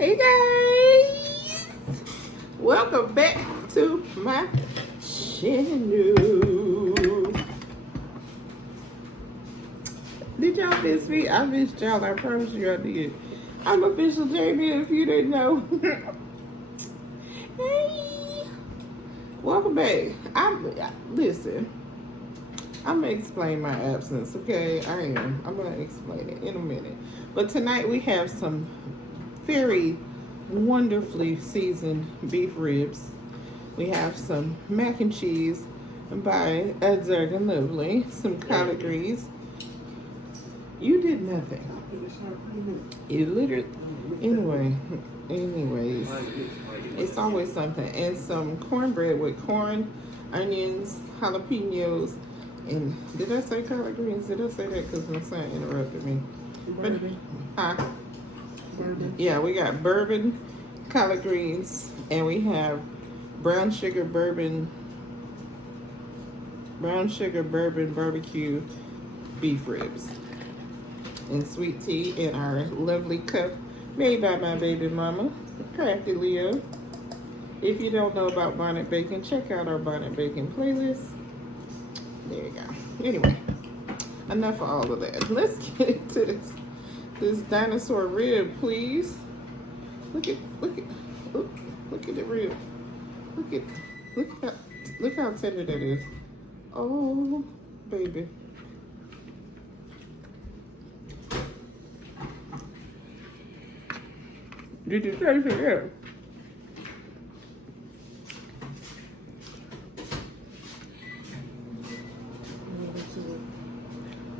Hey guys, welcome back to my channel. Did y'all miss me? I missed y'all. I promise you I did. I'm official Jamie if you didn't know. Hey, welcome back. Listen. I'm gonna explain my absence, okay? I'm gonna explain it in a minute. But tonight we have some very wonderfully seasoned beef ribs. We have some mac and cheese by Zerg and Lovely, some collard greens. You did nothing. You literally, anyways, it's always something. And some cornbread with corn, onions, jalapenos, and did I say collard greens? Did I say that because my son interrupted me? Bourbon. Yeah, we got bourbon, collard greens, and we have brown sugar bourbon barbecue beef ribs, and sweet tea in our lovely cup made by my baby mama, Crafty Leo. If you don't know about bonnet bacon, check out our bonnet bacon playlist. There you go. Anyway, enough of all of that. Let's get into this dinosaur rib, please. Look at the rib. Look how tender that is. Oh, baby. Did you taste it yet?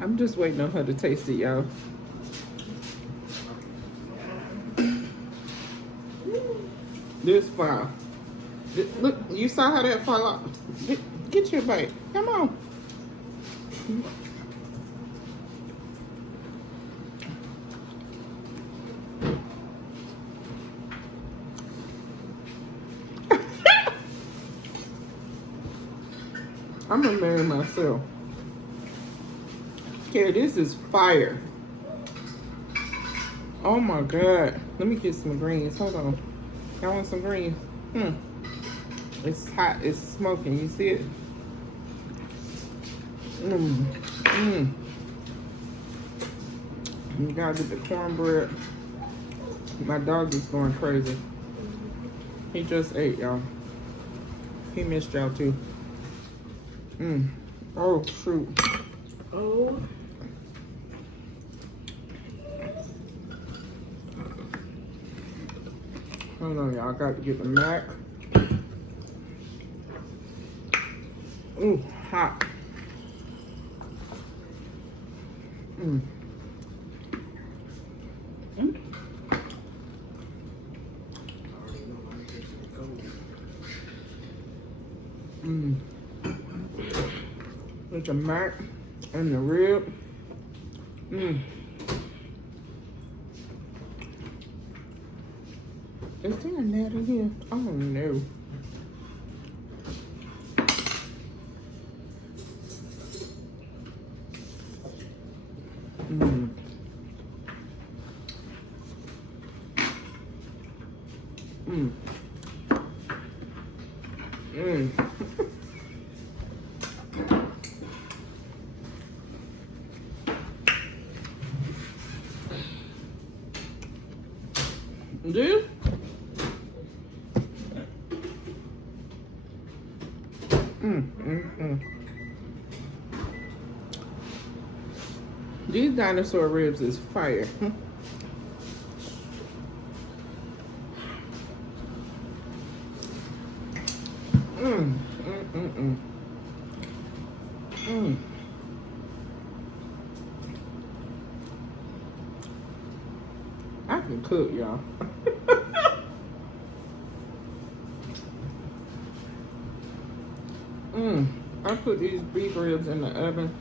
I'm just waiting on her to taste it, y'all. This fire. Look, you saw how that fall off. Get your bite. Come on. I'm gonna marry myself. Okay, this is fire. Oh my God. Let me get some greens. Hold on. I want some greens. It's hot. It's smoking. You see it? You gotta get the cornbread. My dog is going crazy. He just ate, y'all. He missed y'all too. Oh, shoot. Oh. Hold on, y'all. Got to get the mac. Ooh, hot. With the mac and the rib. Is there a net in here? Oh no. Dude? These dinosaur ribs is fire. I can cook, y'all. I put these beef ribs in the oven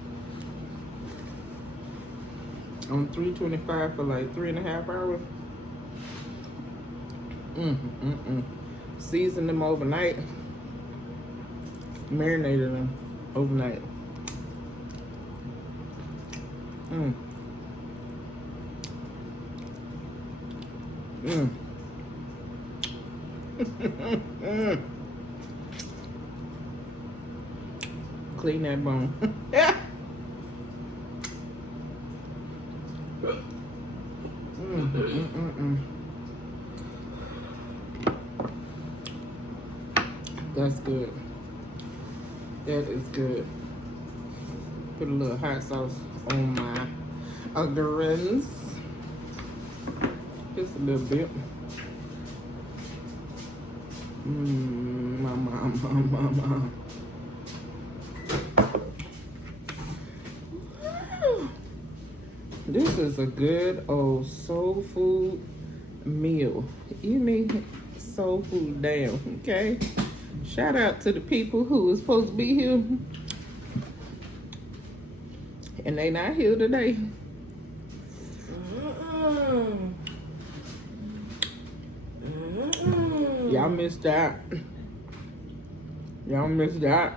on 325 for like 3.5 hours. Seasoned them overnight. Marinated them overnight. Clean that bone. Yeah. That's good. That is good. Put a little hot sauce on my onions. Just a little bit. Mama. This is a good old soul food meal. You need soul food down, okay? Shout out to the people who was supposed to be here. And they not here today. Y'all missed out. Y'all missed out.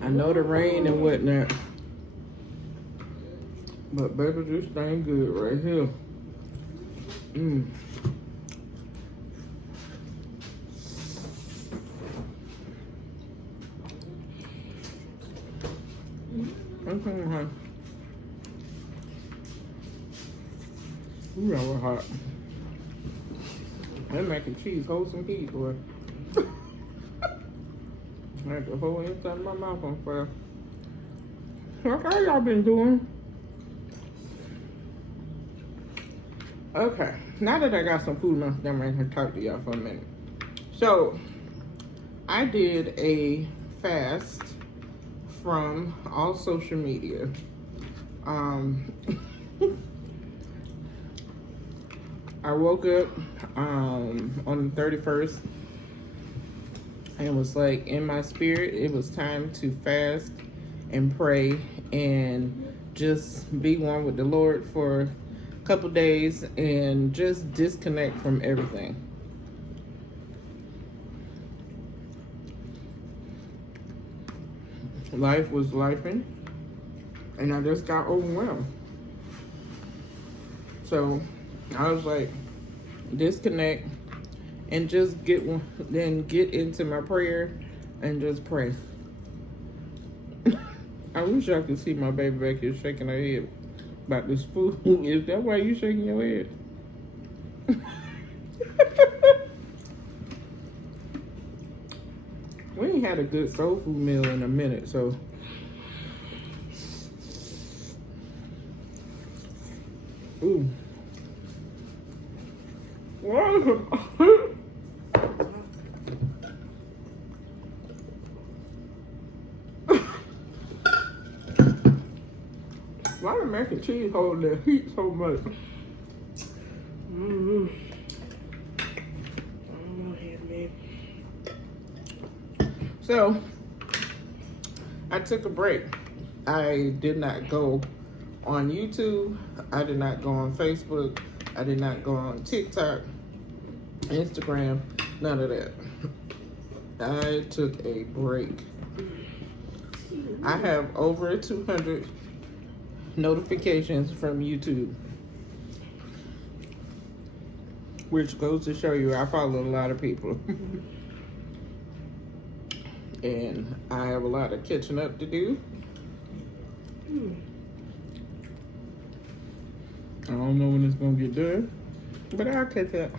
I know the rain and whatnot. But baby, this thing good right here. Ooh, that was hot. That mac and cheese hold some heat, boy. I had the whole inside of my mouth on fire. What how y'all been doing? Okay, now that I got some food in my stomach, I can talk to y'all for a minute. So, I did a fast from all social media. I woke up on the 31st and was like, in my spirit, it was time to fast and pray and just be one with the Lord for a couple days and just disconnect from everything. Life was lifing, and I just got overwhelmed. So I was like, disconnect and just then get into my prayer and just pray. I wish y'all could see my baby back here shaking her head about this food. Is that why you shaking your head? We ain't had a good soul food meal in a minute, so. Ooh. Why the mac and cheese hold the heat so much? So, I took a break. I did not go on YouTube. I did not go on Facebook. I did not go on TikTok, Instagram, none of that. I took a break. I have over 200 notifications from YouTube, which goes to show you I follow a lot of people. And I have a lot of catching up to do. I don't know when it's gonna get done, but I'll catch up.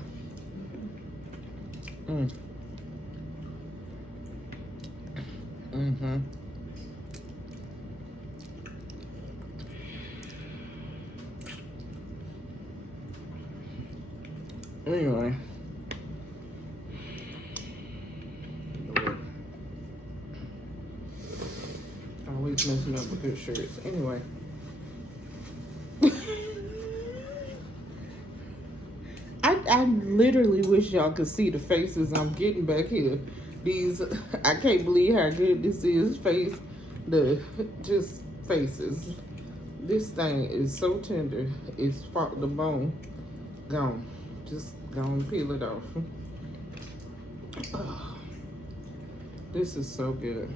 Anyway. Always messing up with good shirts. Anyway. I literally wish y'all could see the faces I'm getting back here. These, I can't believe how good this is. Just faces. This thing is so tender. It's fought the bone. Gone. Just gone, peel it off. Oh, this is so good.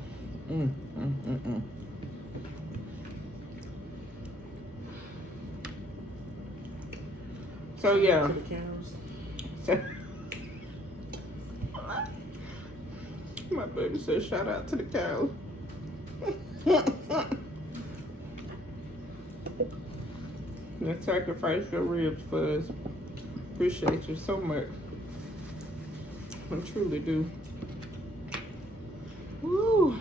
So yeah. My baby said, shout out to the cows. That sacrifice your ribs for us. Appreciate you so much. I truly do. Woo.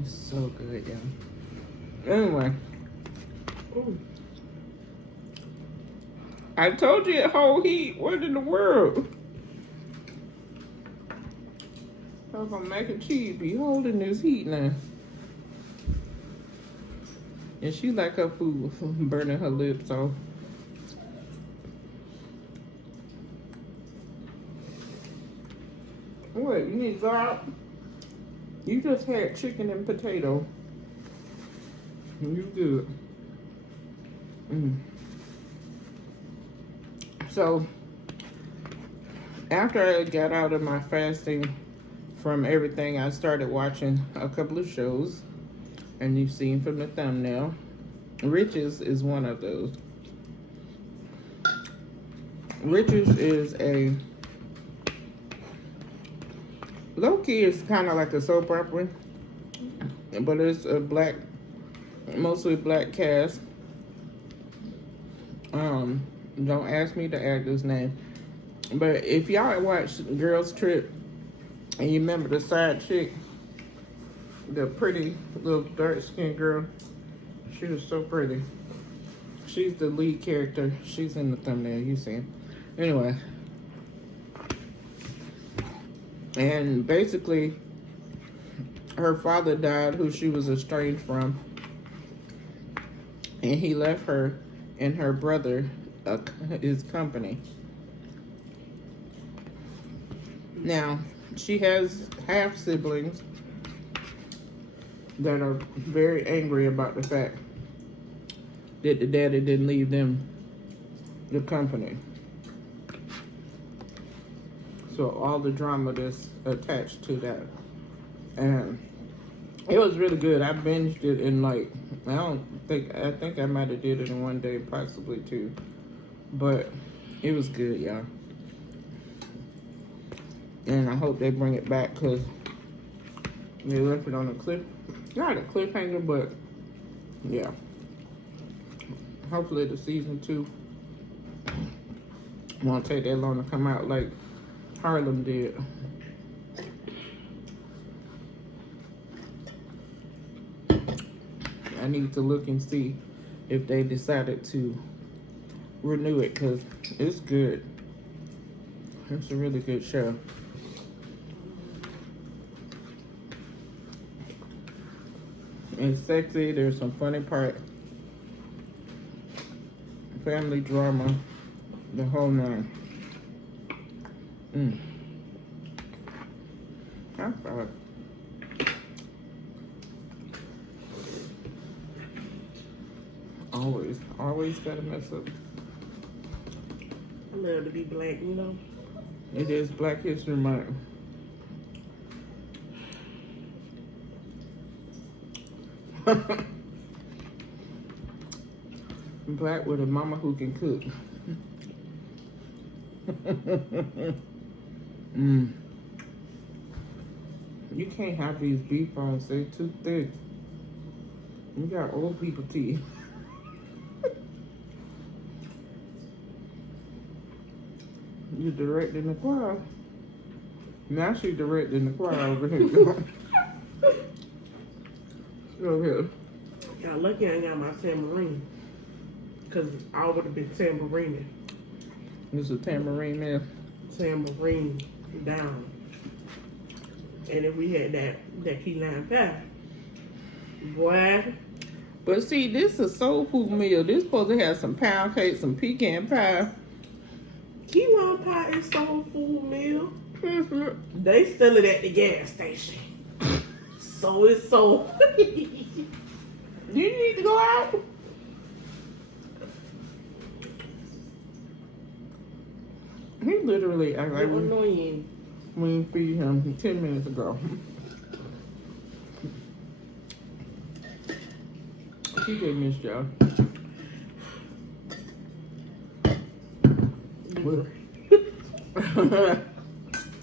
It's so good, y'all. Anyway. Ooh. I told you it hold heat. What in the world? I'm gonna mac and cheese be holding this heat now. And she like her food burning her lips off. What, you need to go out? You just had chicken and potato. You good. So, after I got out of my fasting from everything, I started watching a couple of shows. And you've seen from the thumbnail, Riches is one of those. Riches is a low-key, is kind of like a soap opera, but it's a black, mostly black cast. Don't ask me the actor's name, but if y'all watch Girls Trip and you remember the side chick, the pretty little dark-skinned girl, she was so pretty. She's the lead character. She's in the thumbnail, you see. Anyway, and basically her father died, who she was estranged from, and he left her and her brother his company. Now, she has half siblings that are very angry about the fact that the daddy didn't leave them the company. So all the drama that's attached to that. And it was really good. I binged it in like, I think I might have did it in one day, possibly two. But it was good, y'all. And I hope they bring it back, because they left it on a cliff. Not a cliffhanger, but yeah. Hopefully the season 2 won't take that long to come out like Harlem did. I need to look and see if they decided to renew it, because it's good. It's a really good show. It's sexy. There's some funny part. Family drama. The whole nine. High five. Always gotta mess up. I love to be black, you know. It is Black History Month. Black with a mama who can cook. You can't have these beef bones, they're too thick. You got old people teeth. You directing the choir. Now she directing the choir over here. Over here. Y'all lucky I ain't got my tambourine. Because I would have been tambourining. This is a tambourine there. Tambourine down. And if we had that key lime pie, boy. But see, this is a soul food meal. This supposed to have some pound cake, some pecan pie. Key lime pie is soul food meal. They sell it at the gas station. So it's soul. Do you need to go out? He literally acted like annoying. We feed him 10 minutes ago. He did miss y'all.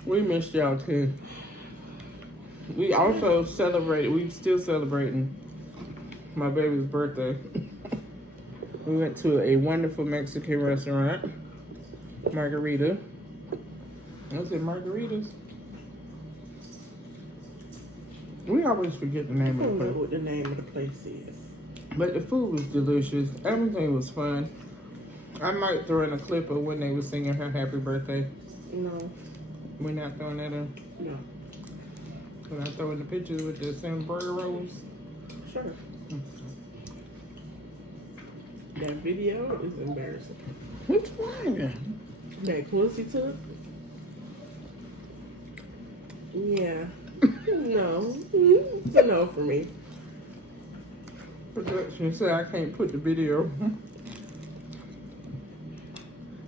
We We missed y'all too. We also celebrated. We still celebrating my baby's birthday. We went to a wonderful Mexican restaurant, Margarita. Was it Margaritas? We always forget the name I of don't the know place. what the name of the place is. But the food was delicious. Everything was fun. I might throw in a clip of when they were singing her happy birthday. No. We're not throwing that in. No. When I throw in the pictures with the same burger rolls. Sure. That video is embarrassing. Which one? That Quincy took? Yeah. No. It's a no for me. She said I can't put the video.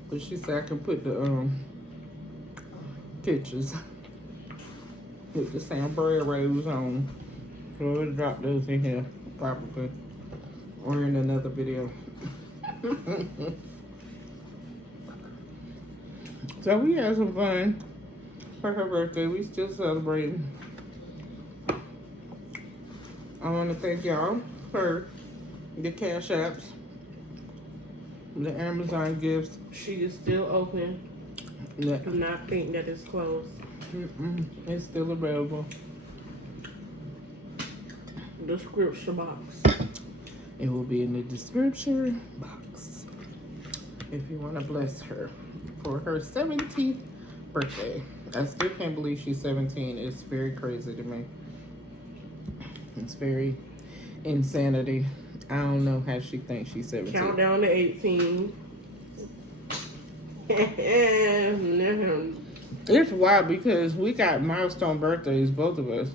But she said I can put the pictures with the same bread rolls on. So we'll drop those in here probably. Or in another video. So we had some fun for her birthday. We still celebrating. I want to thank y'all for the cash apps, the Amazon gifts. She is still open. Yeah. Do not think that it's closed. It's still available. Description box. It will be in the description box if you want to bless her for her 17th birthday. I still can't believe she's 17. It's very crazy to me. It's very insanity. I don't know how she thinks she's 17. Countdown to 18. It's wild because we got milestone birthdays, both of us.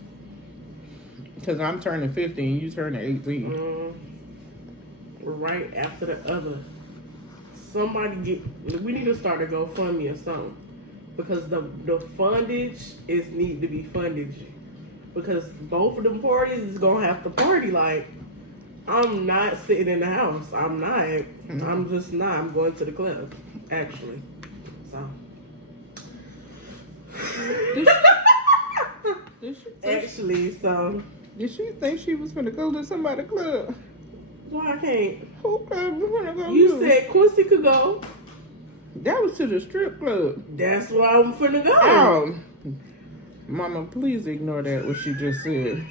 Because I'm turning 50 and you turning 18. Right after the other. We need to start a GoFundMe or something. Because the fundage need to be funded. Because both of them parties is gonna have to party. Like, I'm not sitting in the house. I'm not. Mm-hmm. I'm just not. I'm going to the club, actually. So. Did she think she was gonna go to somebody's club? Why I can't? Who club you wanna go You to? said Quincy could go. That was to the strip club. That's where I'm finna go. Oh. Mama, please ignore that, what she just said.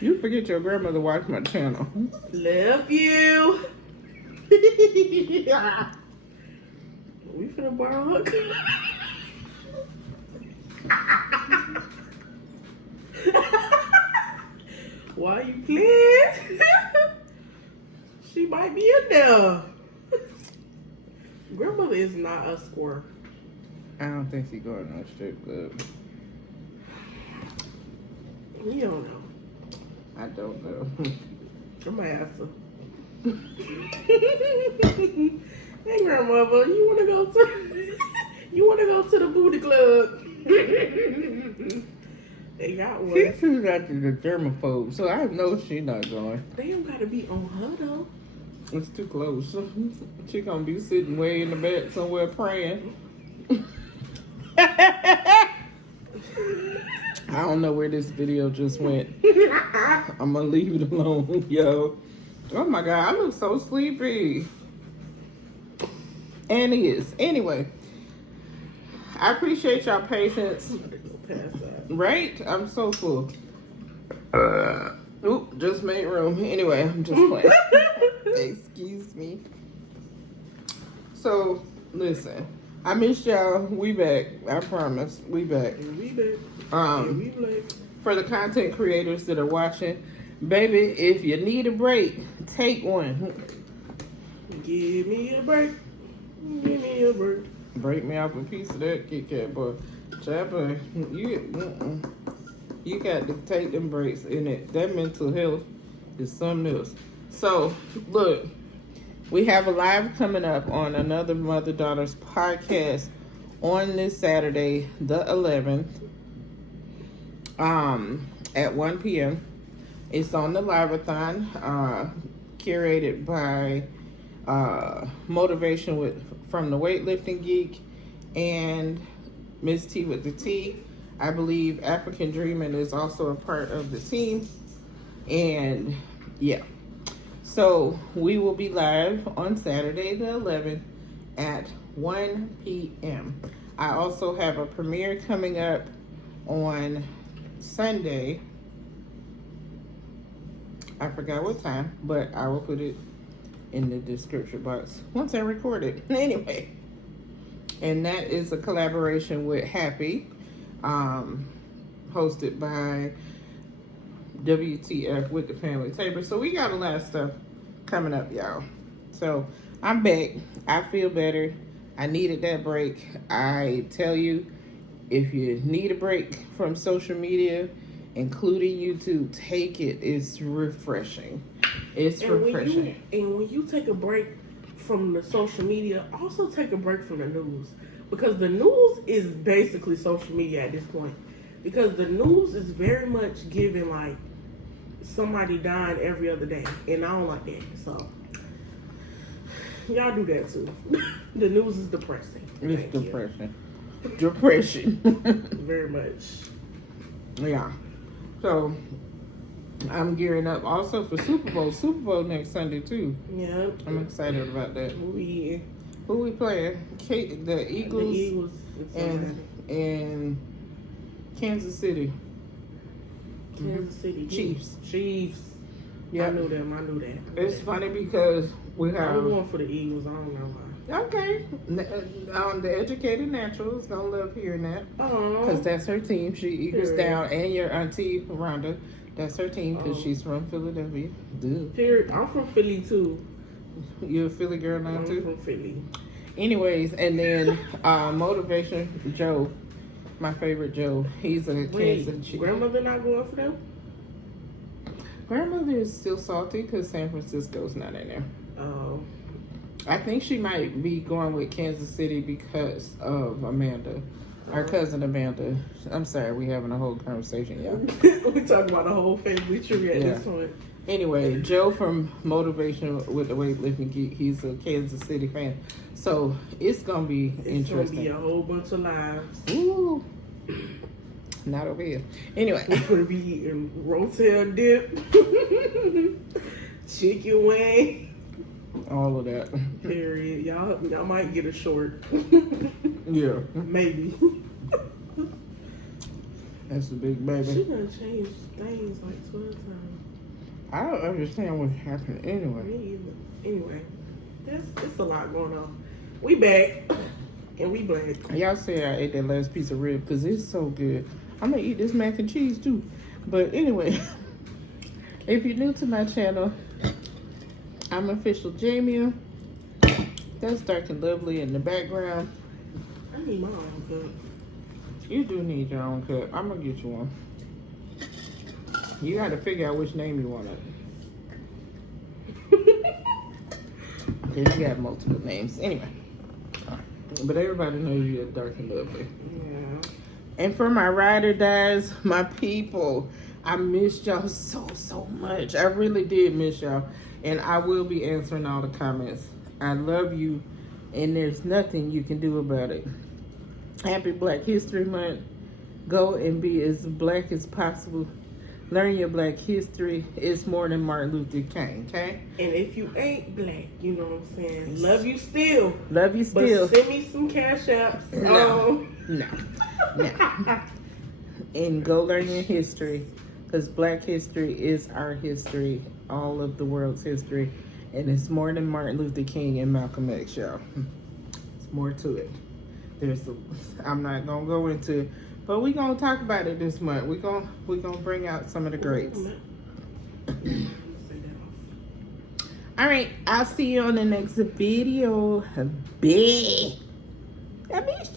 You forget your grandmother watched my channel. Love you. We finna borrow her car. Why you playing? She might be in there. Grandmother is not a squirrel. I don't think she's going to a strip club. You don't know. I don't know. I might ask her. Hey grandmother, you wanna go to the booty club? They got one. She chooses after the germaphobe, so I know she's not going. They don't gotta be on her though. It's too close. She gonna be sitting way in the back somewhere praying. I don't know where this video just went. I'm gonna leave it alone, yo. Oh my God, I look so sleepy. And it is. Anyway, I appreciate y'all patience. Right? I'm so full. Oop, just made room. Anyway, I'm just playing. Excuse me. So, listen. I missed y'all. We back. I promise. We back. We back. We black. For the content creators that are watching, baby, if you need a break, take one. Give me a break. Give me a break. Break me off a piece of that Kit Kat, boy. Chapper, you got to take them breaks in it. That mental health is something else. So, look, we have a live coming up on another Mother Daughters podcast on this Saturday, the 11th, at 1 p.m. It's on the Live-a-thon, curated by Motivation from the Weightlifting Geek and Miss T with the T. I believe African Dreaming is also a part of the team. And yeah. So we will be live on Saturday the 11th at 1 p.m. I also have a premiere coming up on Sunday. I forgot what time, but I will put it in the description box once I record it. Anyway, and that is a collaboration with Happy, hosted by WTF with the Family Table. So we got a lot of stuff coming up, y'all. So I'm back. I feel better. I needed that break. I tell you, if you need a break from social media, including YouTube, take it. It's refreshing. It's refreshing. When you take a break from the social media, also take a break from the news. Because the news is basically social media at this point. Because the news is very much giving like somebody dying every other day. And I don't like that. So y'all do that too. The news is depressing. It's depressing. Depression. Very much. Yeah. So I'm gearing up also for Super Bowl. Super Bowl next Sunday too. Yeah. I'm excited about that. Yeah. Who we playing? The Eagles. The Eagles and Kansas City. Kansas City. Chiefs. Yeah. I knew that. It's funny because we have. I'm going for the Eagles. I don't know why. Okay. The Educated Natural is going to love hearing that. Because that's her team. She Eagles down. And your auntie, Rhonda, that's her team because she's from Philadelphia. Dude. Period. I'm from Philly, too. You're a Philly girl now, too? I'm from Philly. Anyways, and then Motivation Joe, my favorite Joe. He's a Kansas Chief. Grandmother not going for them? Grandmother is still salty because San Francisco's not in there. Oh. I think she might be going with Kansas City because of Amanda. Our cousin Amanda. I'm sorry, we having a whole conversation, y'all. We talking about the whole family tree at this point. Anyway, Joe from Motivation with the Weightlifting Geek, he's a Kansas City fan. So it's going to be interesting. It's going to be a whole bunch of lives. Ooh. Not over here. Anyway. We're going to be eating rotel dip, chicken wing. All of that. Period. Y'all might get a short. Yeah. Maybe. That's a big baby. She done changed things like 12 times. I don't understand what happened anyway. Me either. Anyway, it's a lot going on. We back. And we black. Y'all say I ate that last piece of rib because it's so good. I'm going to eat this mac and cheese too. But anyway, if you're new to my channel, I'm Official Jamia. That's Dark and Lovely in the background. I need my own cup. You do need your own cup. I'm going to get you one. You got to figure out which name you want it. Because you have multiple names. Anyway. But everybody knows you're Dark and Lovely. Yeah. And for my ride or dies, my people, I missed y'all so much. I really did miss y'all. And I will be answering all the comments. I love you, and there's nothing you can do about it. Happy Black History Month. Go and be as black as possible. Learn your black history. It's more than Martin Luther King, okay? And if you ain't black, you know what I'm saying? Love you still. Love you still. But send me some cash apps. No. And go learn your history. Because black history is our history. All of the world's history. And it's more than Martin Luther King and Malcolm X, y'all. It's more to it. I'm not going to go into it. But we're going to talk about it this month. We're gonna bring out some of the greats. All right. I'll see you on the next video. Bye. I miss